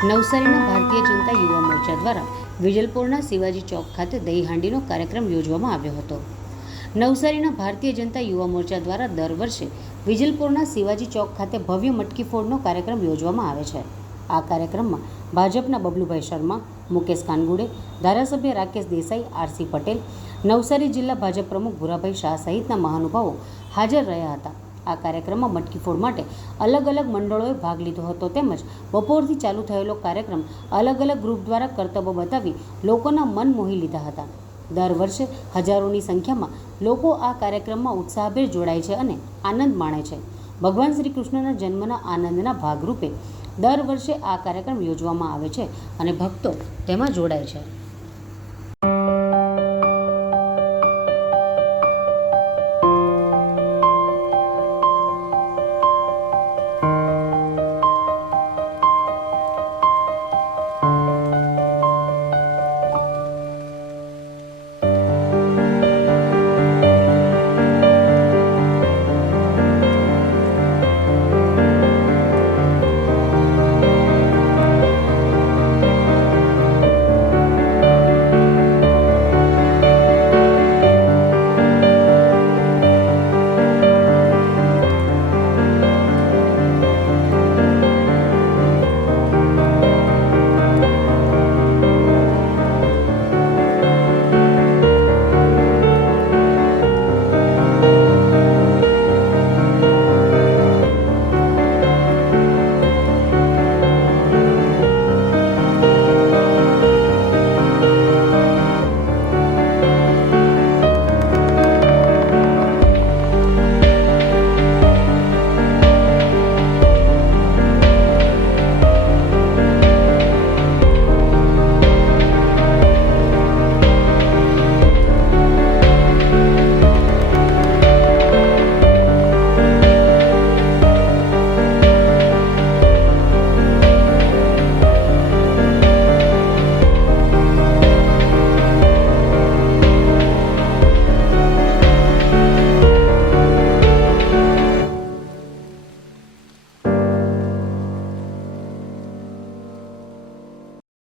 નવસારીના ભારતીય જનતા યુવા મોરચા દ્વારા વિજલપુરના શિવાજી ચોક ખાતે દહીહાંડીનો કાર્યક્રમ યોજવામાં આવ્યો હતો. નવસારીના ભારતીય જનતા યુવા મોરચા દ્વારા દર વર્ષે વિજલપુરના શિવાજી ચોક ખાતે ભવ્ય મટકી ફોડનો કાર્યક્રમ યોજવામાં આવે છે. આ કાર્યક્રમમાં ભાજપના બબલુભાઈ શર્મા, મુકેશ કાનગુડે, ધારાસભ્ય રાકેશ દેસાઈ, આરસી પટેલ, નવસારી જિલ્લા ભાજપ પ્રમુખ ભુરાભાઈ શાહ સહિતના મહાનુભાવો હાજર રહ્યા હતા. આ કાર્યક્રમમાં મટકી ફોડ માટે અલગ અલગ મંડળોએ ભાગ લીધો હતો તેમજ બપોરથી ચાલુ થયેલો કાર્યક્રમ અલગ અલગ ગ્રુપ દ્વારા કરતબો બતાવી લોકોના મન મોહી લીધા હતા. દર વર્ષે હજારોની સંખ્યામાં લોકો આ કાર્યક્રમમાં ઉત્સાહભેર જોડાય છે અને આનંદ માણે છે. ભગવાન શ્રી કૃષ્ણના જન્મના આનંદના ભાગરૂપે દર વર્ષે આ કાર્યક્રમ યોજવામાં આવે છે અને ભક્તો તેમાં જોડાય છે.